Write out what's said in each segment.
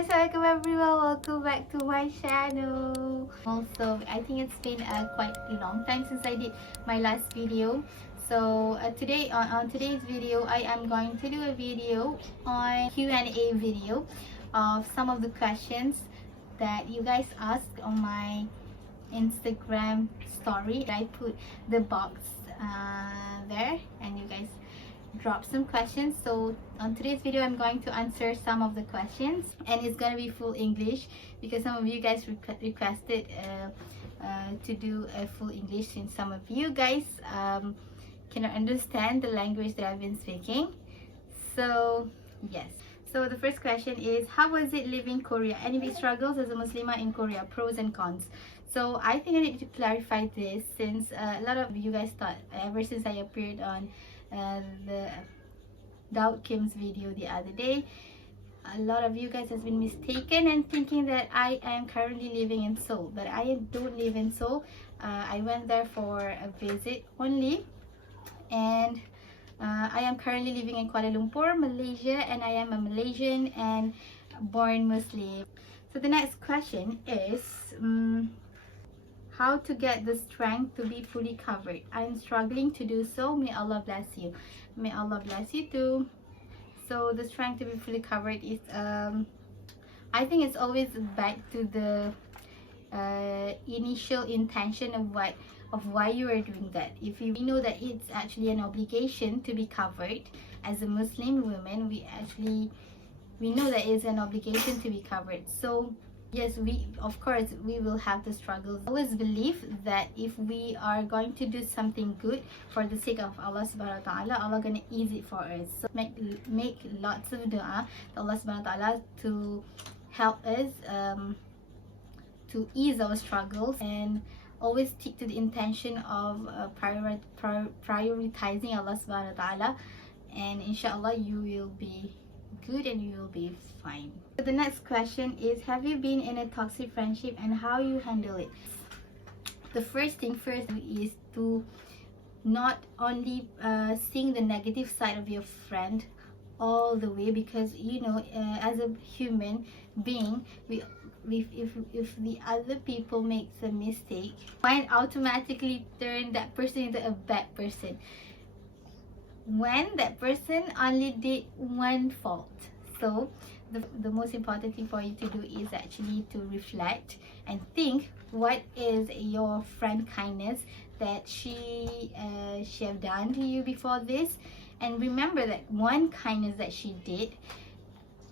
Assalamualaikum everyone, welcome back to my channel. Also, I think it's been quite a long time since I did my last video. So today on today's video, I am going to do a video on Q&A video of some of the questions that you guys asked on my Instagram story. I put the box there and you guys drop some questions. So on today's video I'm going to answer some of the questions, and it's gonna be full English because some of you guys requested to do a full English, since some of you guys cannot understand the language that I've been speaking. So yes, so the first question is, how was it living in Korea? Any big struggles as a Muslimah in Korea? Pros and cons. So I think I need to clarify this, since a lot of you guys thought, ever since I appeared on the Daud Kim's video the other day, a lot of you guys has been mistaken and thinking that I am currently living in Seoul, but I don't live in Seoul. I went there for a visit only, and I am currently living in Kuala Lumpur, Malaysia, and I am a Malaysian and born Muslim. So the next question is, how to get the strength to be fully covered? I'm struggling to do so. May Allah bless you. May Allah bless you too. So the strength to be fully covered is, I think it's always back to the initial intention of why you are doing that. If you know that it's actually an obligation to be covered as a Muslim woman, we know that it's an obligation to be covered. So yes, of course we will have the struggles. I always believe that if we are going to do something good for the sake of Allah subhanahu wa ta'ala, Allah gonna ease it for us. So make lots of dua to Allah subhanahu wa ta'ala to help us to ease our struggles, and always stick to the intention of prioritizing Allah subhanahu wa ta'ala, and inshallah you will be good and you will be fine. So the next question is, have you been in a toxic friendship and how you handle it? The first thing first is to not only seeing the negative side of your friend all the way, because you know, as a human being, if the other people makes a mistake, why automatically turn that person into a bad person when that person only did one fault? So the most important thing for you to do is actually to reflect and think, what is your friend kindness that she have done to you before this, and remember that one kindness that she did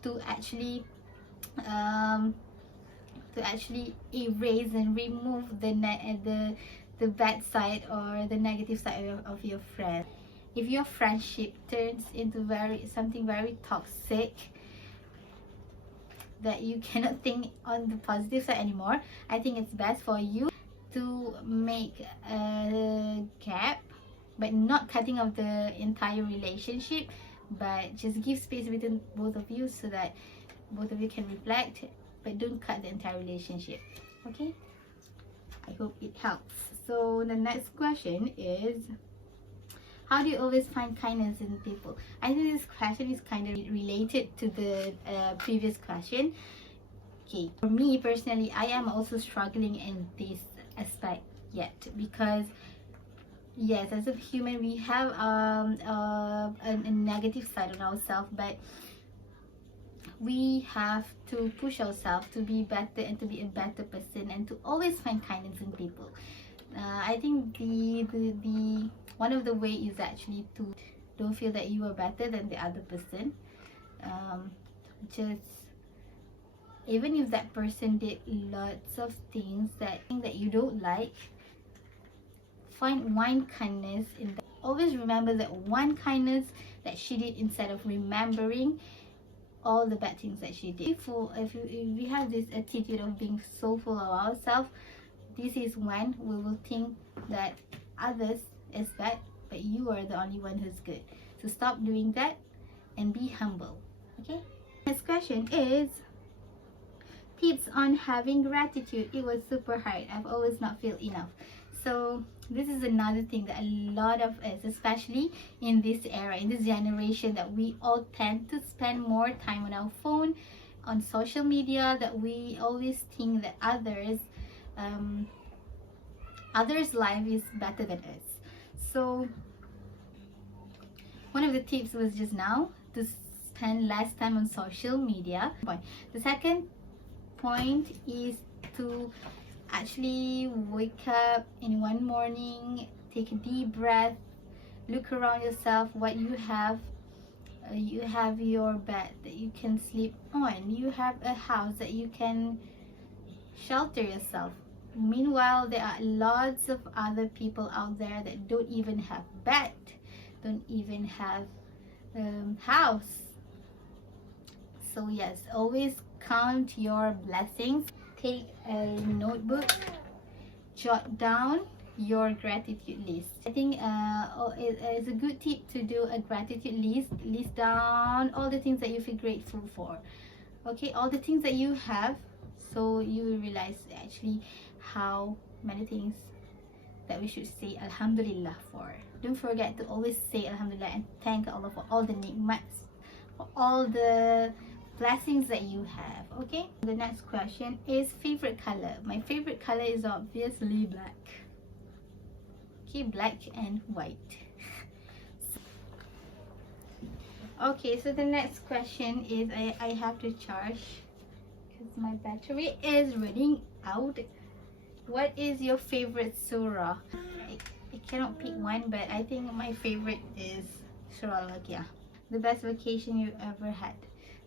to actually erase and remove the bad side or the negative side of your friend. If your friendship turns into something very toxic, that you cannot think on the positive side anymore, I think it's best for you to make a gap, but not cutting off the entire relationship, but just give space between both of you so that both of you can reflect, but don't cut the entire relationship. Okay, I hope it helps. So the next question is, how do you always find kindness in people? I think this question is kind of related to the previous question. Okay, for me personally, I am also struggling in this aspect yet, because yes, as a human we have a negative side on ourselves, but we have to push ourselves to be better and to be a better person, and to always find kindness in people. I think the one of the way is actually to don't feel that you are better than the other person. Just even if that person did lots of things that you don't like, find one kindness in that. Always remember that one kindness that she did, instead of remembering all the bad things that she did. If we have this attitude of being so full of ourselves, this is when we will think that others is bad, but you are the only one who's good. So stop doing that and be humble. Okay, next question is, tips on having gratitude. It was super hard. I've always not feel enough. So this is another thing that a lot of us, especially in this era, in this generation, that we all tend to spend more time on our phone, on social media that we always think that others life is better than us. So one of the tips was just now to spend less time on social media. The second point is to actually wake up in one morning, take a deep breath, look around yourself, what you have. You have your bed that you can sleep on, you have a house that you can shelter yourself. Meanwhile, there are lots of other people out there that don't even have bed, don't even have house. So yes, always count your blessings. Take a notebook, jot down your gratitude list. I think it's a good tip to do a gratitude list down all the things that you feel grateful for. Okay, all the things that you have, so you will realize actually how many things that we should say Alhamdulillah for. Don't forget to always say Alhamdulillah and thank Allah for all the ni'mats, for all the blessings that you have. Okay, the next question is favorite color. My favorite color is obviously black. Okay, black and white. Okay, so the next question is I have to charge because my battery is running out. What is your favorite surah? I cannot pick one, but I think my favorite is Surah Al-Waqiah. The best vacation you ever had.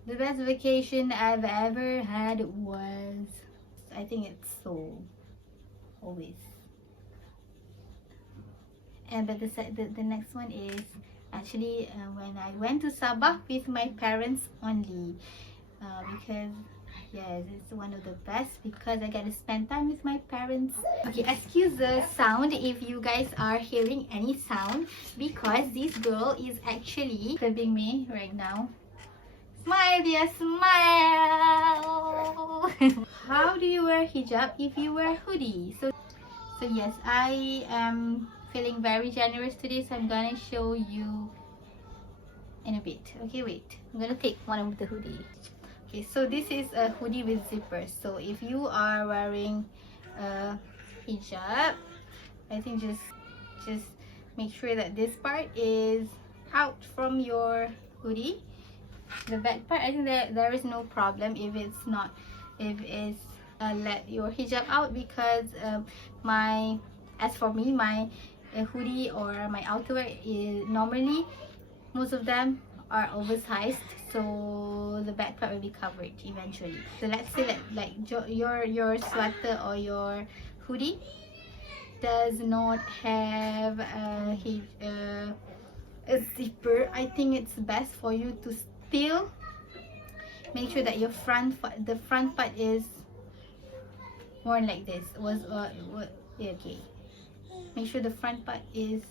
The best vacation I've ever had was, I think it's Seoul, always. And but the next one is actually when I went to Sabah with my parents only, because yes, it's one of the best because I get to spend time with my parents. Okay, excuse the sound if you guys are hearing any sound because this girl is actually clipping me right now. Smile, dear, smile. How do you wear hijab if you wear hoodie? So yes, I am feeling very generous today, so I'm gonna show you in a bit. Okay, wait, I'm gonna take one of the hoodie. Okay, so this is a hoodie with zippers. So if you are wearing a hijab, I think just make sure that this part is out from your hoodie. The back part, I think there is no problem if it's not, if it's let your hijab out, because as for me, my hoodie or my outerwear is normally, most of them are oversized, so the back part will be covered eventually. So let's say that like your sweater or your hoodie does not have a zipper. I think it's best for you to still make sure that your the front part is worn like this. Okay, make sure the front part is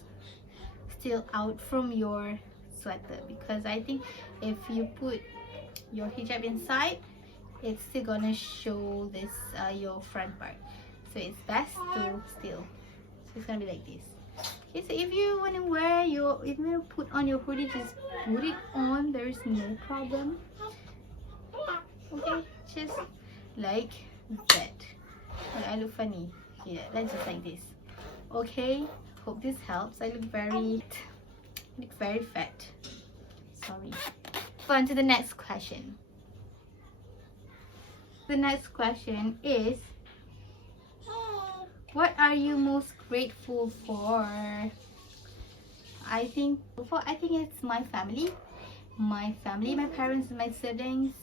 still out from your sweater, because I think if you put your hijab inside, it's still gonna show this your front part. So it's best to still, so it's gonna be like this. Okay, so if you want to wear if you want to put on your hoodie, just put it on, there's no problem. Okay, just like that. Okay, I look funny. Yeah, that's just like this. Okay, hope this helps. I look very fat. Sorry. On to the next question. The next question is, what are you most grateful for? I think it's my family, my parents, and my siblings,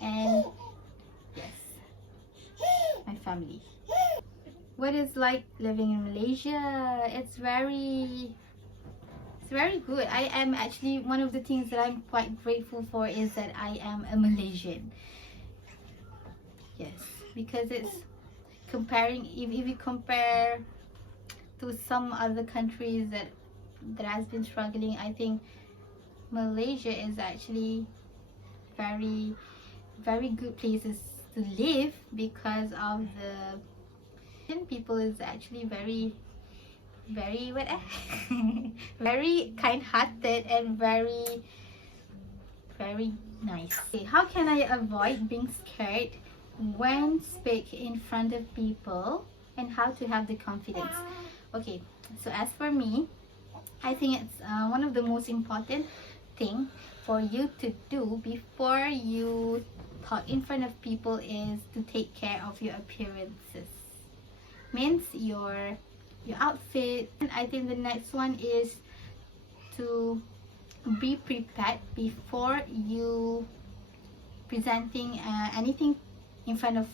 and yes, my family. What is like living in Malaysia? It's very good. I am actually, one of the things that I'm quite grateful for is that I am a Malaysian. Yes, because it's comparing, if you compare to some other countries that has been struggling, I think Malaysia is actually very good places to live, because of the people is actually very very kind-hearted and very Nice. Okay, how can I avoid being scared when speak in front of people, and how to have the confidence? Okay, so as for me, I think it's one of the most important thing for you to do before you talk in front of people is to take care of your appearances. Means your outfit. And I think the next one is to be prepared before you presenting anything in front of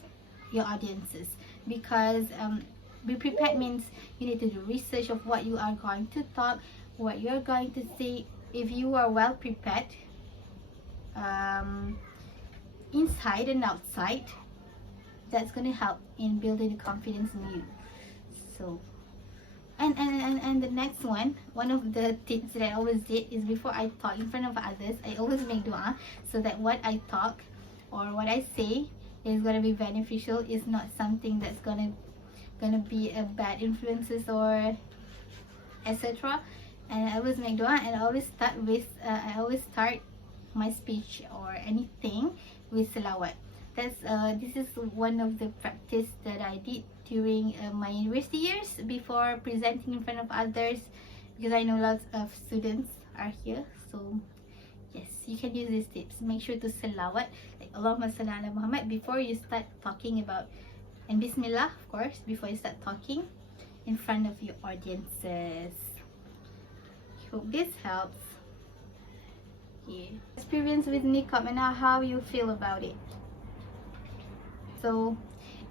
your audiences, because be prepared means you need to do research of what you are going to talk, what you're going to say. If you are well prepared um, inside and outside, that's going to help in building the confidence in you. So and the next one of the tips that I always did is, before I talk in front of others, I always make dua, so that what I talk or what I say is going to be beneficial. It's not something that's gonna be a bad influences or etc. And I always make dua, and I always start my speech or anything with salawat. This is one of the practice that I did during my university years before presenting in front of others, because I know lots of students are here. So yes, you can use these tips. Make sure to salawat, like Allahumma salli ala Muhammad, before you start talking about, and Bismillah of course, before you start talking in front of your audiences. Hope this helps. Yeah. Experience with niqab and how you feel about it. So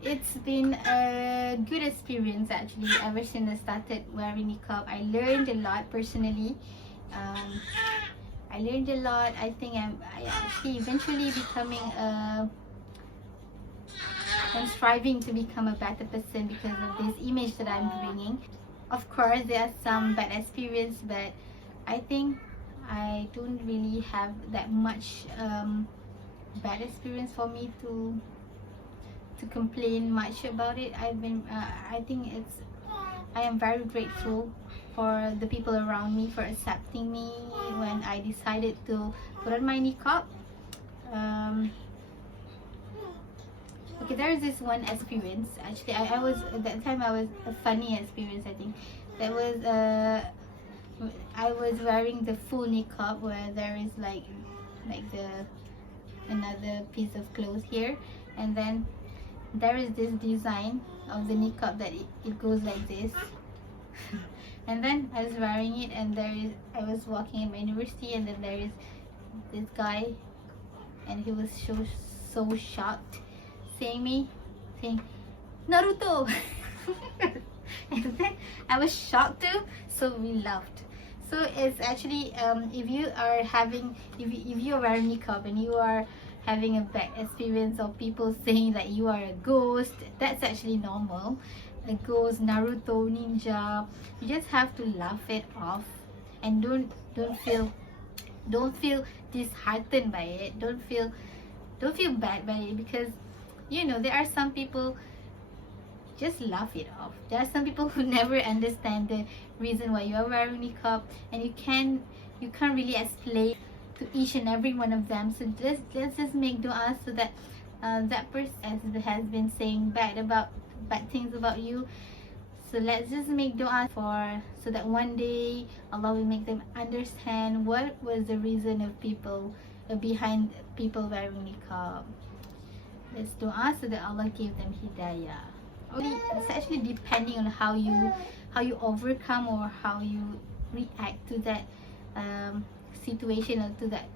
it's been a good experience actually. Ever since I started wearing niqab, I learned a lot personally. I learned a lot. I think I actually eventually becoming I'm striving to become a better person because of this image that I'm bringing. Of course, there are some bad experience, but I think I don't really have that much bad experience for me to complain much about it. I think I am very grateful for the people around me for accepting me when I decided to put on my niqab. Okay, there is this one experience. Actually, I was at that time, I was a funny experience. I think that was I was wearing the full niqab, where there is like the another piece of clothes here, and then there is this design of the niqab that it goes like this. And then I was wearing it, and I was walking in my university, and then there is this guy, and he was so shocked, saying Naruto. And then I was shocked too, so we laughed. So it's actually if you are wearing niqab and you are having a bad experience of people saying that you are a ghost, that's actually normal. A ghost, Naruto, ninja, you just have to laugh it off, and don't feel disheartened by it. Don't feel bad by it, because you know there are some people, just laugh it off. There are some people who never understand the reason why you are wearing niqab, and you can't really explain to each and every one of them. So let's just make dua, so that that person has been saying bad things about you. So let's just make dua so that one day Allah will make them understand what was the reason of people behind people wearing niqab. Let's dua so that Allah give them hidayah. It's actually depending on how you overcome or how you react to that situation, or to that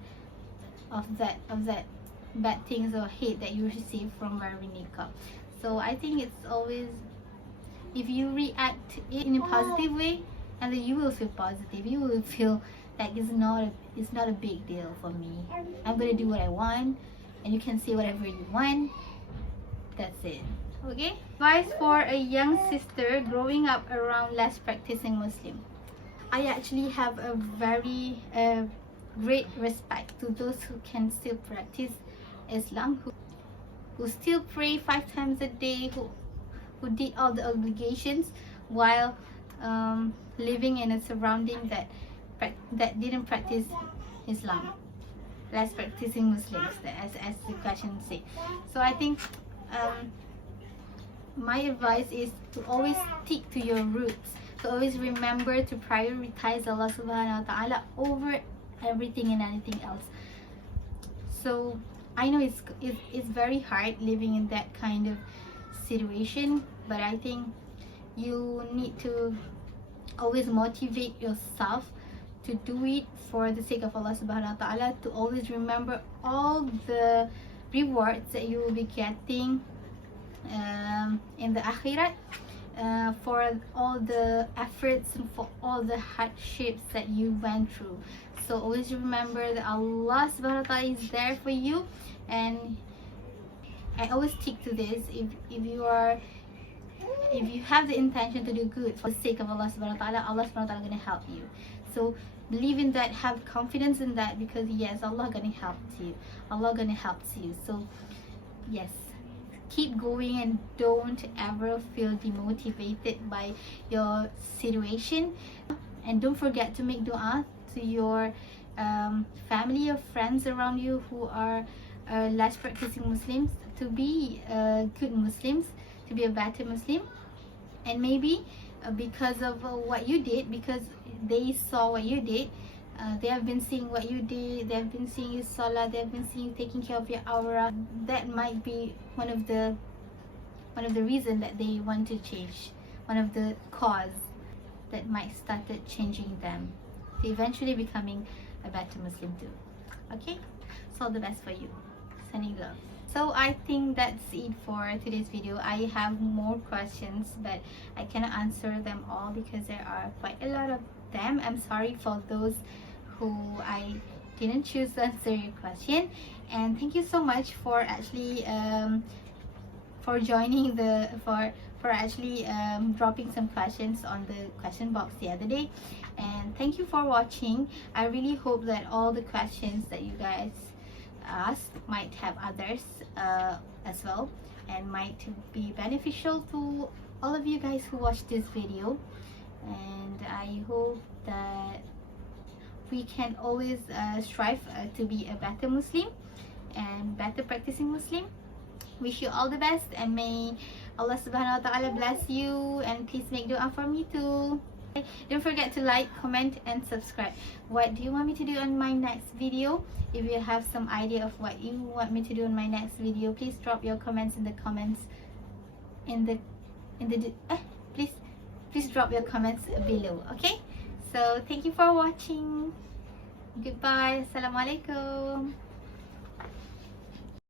bad things or hate that you receive from wearing niqab. So I think it's always, if you react in a positive way, and then you will feel positive. You will feel like it's not a big deal for me. I'm gonna do what I want, and you can say whatever you want. That's it. Okay? Advice for a young sister growing up around less practicing Muslim. I actually have a very great respect to those who can still practice Islam, who still pray 5 times a day, who did all the obligations while living in a surrounding that didn't practice Islam. less practicing Muslims, as the question say. So I think my advice is to always stick to your roots, to always remember to prioritize Allah subhanahu wa ta'ala over everything and anything else. So I know it's very hard living in that kind of situation, but I think you need to always motivate yourself to do it for the sake of Allah subhanahu wa ta'ala, to always remember all the rewards that you will be getting in the akhirat, for all the efforts and for all the hardships that you went through. So always remember that Allah subhanahu wa ta'ala is there for you, and I always stick to this. If you have the intention to do good for the sake of Allah subhanahu wa ta'ala, Allah subhanahu wa ta'ala gonna help you. So believe in that, have confidence in that, because yes, Allah gonna help you. Allah gonna help you. So yes, keep going and don't ever feel demotivated by your situation. And don't forget to make dua to your family or friends around you who are less practicing Muslims, to be good Muslims, to be a better Muslim. And maybe because of what you did, because they saw what you did, they have been seeing what you did, they have been seeing you salah, they have been seeing you taking care of your aura. That might be one of the reason that they want to change, one of the cause that might started changing them to eventually becoming a better Muslim too. Okay, so all the best for you. Sending love. So I think that's it for today's video. I have more questions, but I cannot answer them all because there are quite a lot of them. I'm sorry for those who I didn't choose to answer your question. And thank you so much for actually for joining for actually dropping some questions on the question box the other day. And thank you for watching. I really hope that all the questions that you guys asked might have others as well, and might be beneficial to all of you guys who watch this video. And I hope that we can always strive to be a better Muslim and better practicing Muslim. Wish you all the best, and may Allah subhanahu wa ta'ala bless you, and please make dua for me too. Don't forget to like, comment and subscribe. What do you want me to do on my next video? If you have some idea of what you want me to do in my next video, please drop your comments in the comments please drop your comments below. Okay, so thank you for watching. Goodbye. Assalamualaikum.